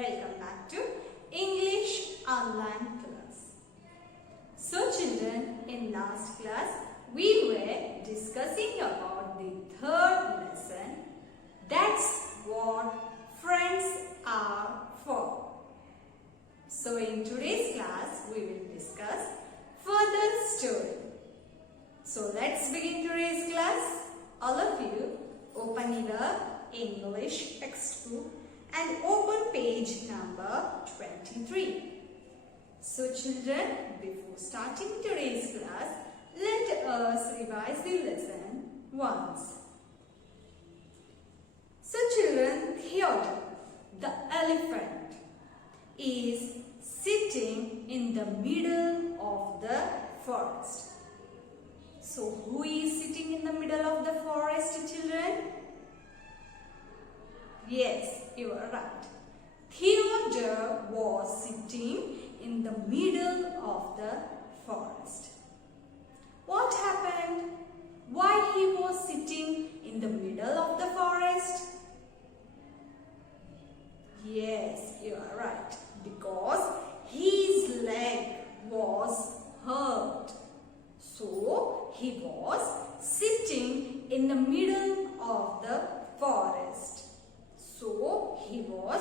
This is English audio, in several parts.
Welcome back to English online class. So children, in last class we were discussing about the third lesson. That's what friends are for. So in today's class we will discuss further story. So let's begin today's class. All of you open your English textbook and open page number 23. So children, before starting today's class, let us revise the lesson once. So children, Theodore, the elephant, is sitting in the middle of the forest. So who is sitting in the middle of the forest, children? Yes, you are right. Theodore was sitting in the middle of the forest. What happened? Why he was sitting in the middle of the forest? Yes, you are right. Because his leg was hurt. So he was sitting in the middle of the forest. So he was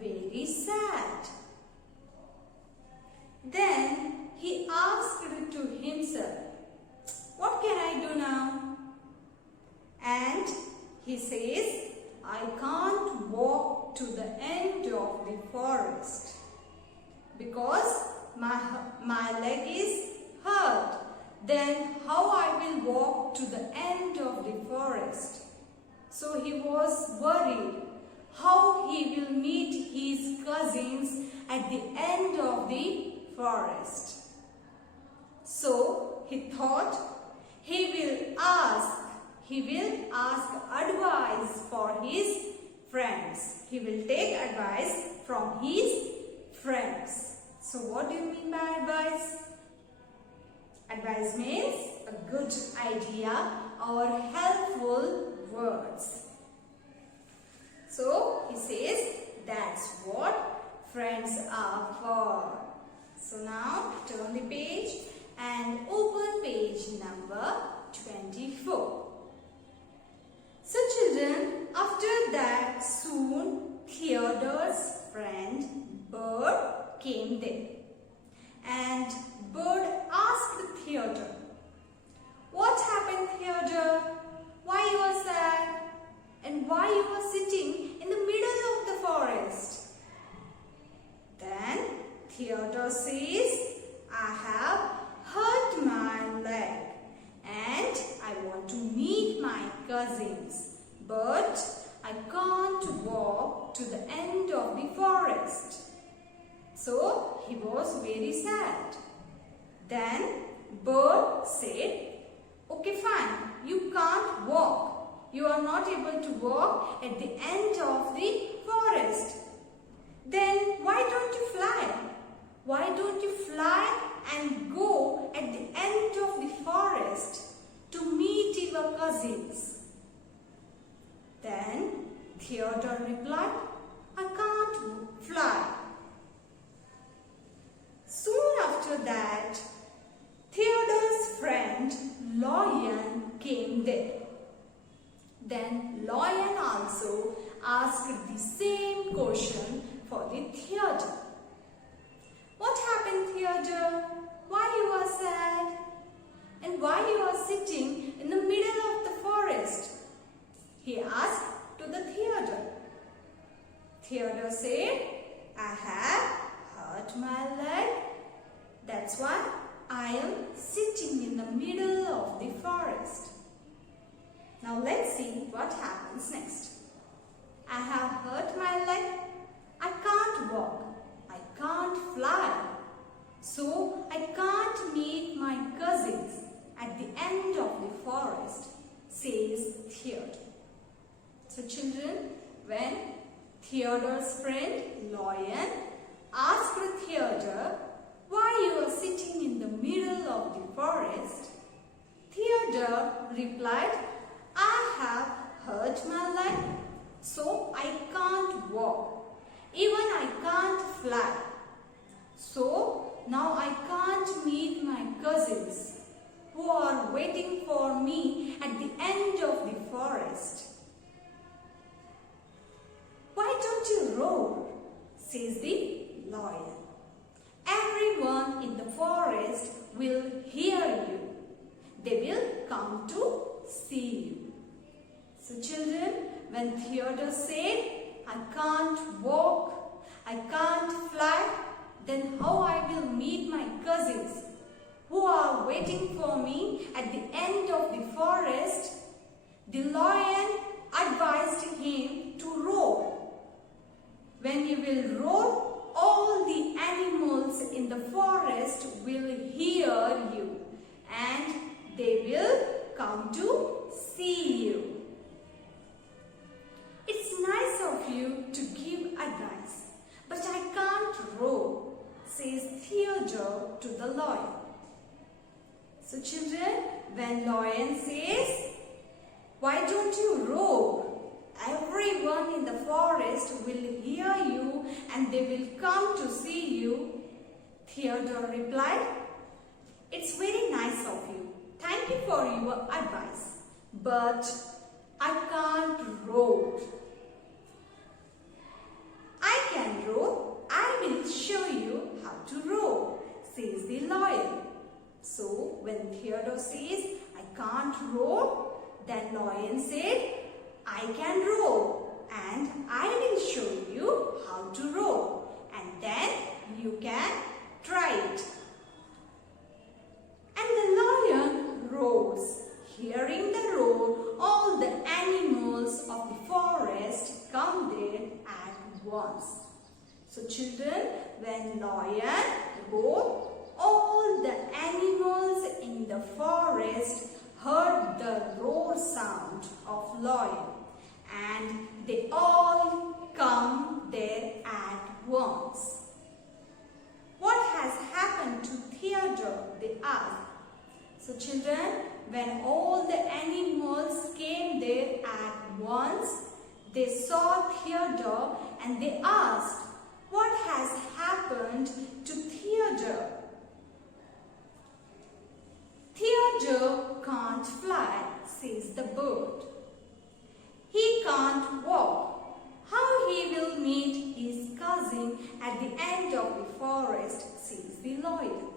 very sad. Then he asked to himself, what can I do now? And he says, I can't walk to the end of the forest because my leg is hurt. Then how I will walk to the end of the forest? So he was worried how he will meet his cousins at the end of the forest. So he thought he will ask advice for his friends. He will take advice from his friends. So what do you mean by advice? Advice means a good idea or helpful words. So he says that's what friends are for. So now turn the page and open page number 24. So children, after that soon Theodore's friend Bird came there. And Bird asked Theodore, what happened, Theodore? Why you are sad? And why you are sitting in the middle of the forest? Then Theodore says, I have hurt my leg and I want to meet my cousins, but I can't walk to the end of the forest. So he was very sad. Then Bird said, okay, fine, you can't walk. You are not able to walk at the end of the forest. Then why don't you fly? Why don't you fly and go at the end of the forest to meet your cousins? Then Theodore replied, I can't fly. Soon after that, Theodore's friend Lion came there. Then Lion also asked the same question for the Theodore. What happened, Theodore? Why you are sad? And why you are sitting in the middle of the forest? He asked to the Theodore. Theodore said, I have hurt my leg. That's why I am sitting in the middle of the forest. Now let's see what happens next. I have hurt my leg. I can't walk. I can't fly. So I can't meet my cousins at the end of the forest, says Theodore. So children, when Theodore's friend Lion asked Theodore why you are sitting in the middle of the forest, Theodore replied, I have hurt my leg, so I can't walk. Even I can't fly. So now I can't meet my cousins who are waiting for me at the end of the forest. Why don't you roar? Says the lion. Everyone in the forest will hear you. They will come to see you. So children, when Theodore said, I can't walk, I can't fly, then how I will meet my cousins who are waiting for me at the end of the forest? The lion advised him to roar. When you will roar, all the animals in the forest will hear you and they will come to see you. It's nice of you to give advice, but I can't roar, says Theodore to the lion. So children, when lion says, why don't you roar? Everyone in the forest will hear you and they will come to see you. Theodore replied, it's very nice of you. Thank you for your advice, but I can't roar. I can roar. I will show you how to roar, says the lion. So when Theodore says, I can't roar, then lion said, I can roar and I will show you how to roar and then you can try it. And the lion roars. Hearing the roar, all the animals of the forest come there at once. So children, when lion roared, all the animals in the forest heard the roar sound of lion and they all come there at once. What has happened to Theodore? They asked. So children, when all the animals came there at once, they saw Theodore and they asked, what has happened to Theodore? Theodore can't fly, says the bird. He can't walk. How he will meet his cousin at the end of the forest, says the lion.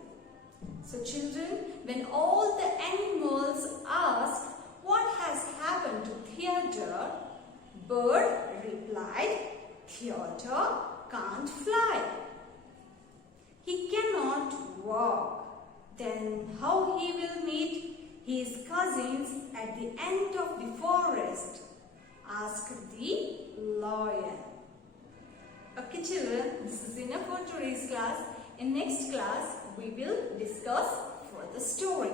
So children, when all the animals asked what has happened to Theodore, bird replied, Theodore can't fly. He cannot walk. Then how he will meet his cousins at the end of the forest? Asked the lion. Okay children, this is enough for today's class. In next class, we will discuss further story.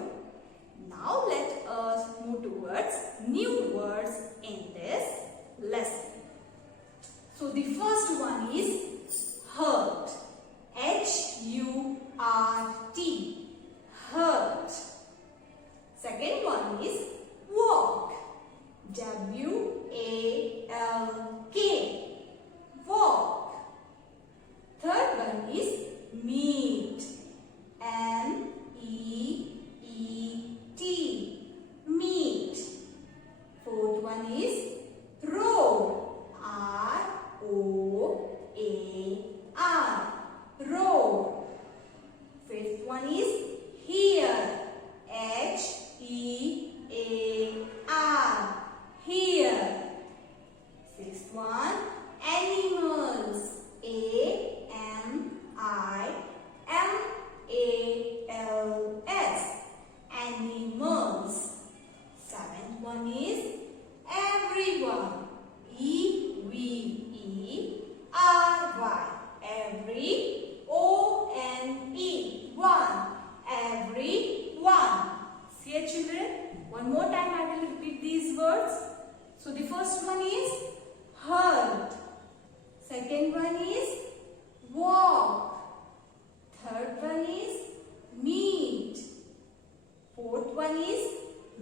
Now let us move towards new words in this lesson. So the first one is hurt. H-U-R-T. Hurt. Second one is walk. W-A-L-K. Walk. Third one is meet. M-E-E-T. Meet. Fourth one is roar. R-O-A-R. Roar. Fifth one is hear. H-E-A-R. Hear. Sixth one, animals. A-M-I-M-A-L-S. Animals. Seventh one is everyone. E-V-E-R-Y. Every. O-N-E. One. Everyone. See you children. One more time I will repeat these words. So the first one is hurt. Second one is walk. Third one is meet. Fourth one is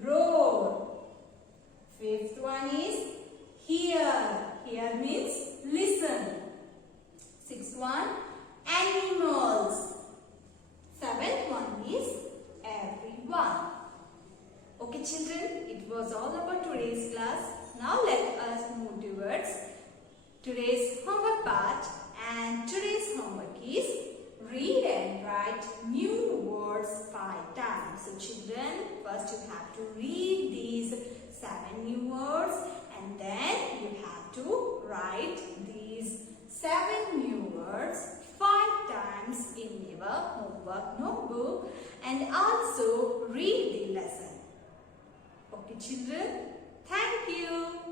roar. Fifth one is hear. Hear means listen. one, animals. Seventh one is everyone. Okay children, it was all about today's class. Now let us move towards today's homework part, and today's homework is read and write new words 5 times. So children, first you have to read these 7 new words and then you have to write these 7 new words 5 times in your homework notebook and also read the lesson. Okay children, thank you.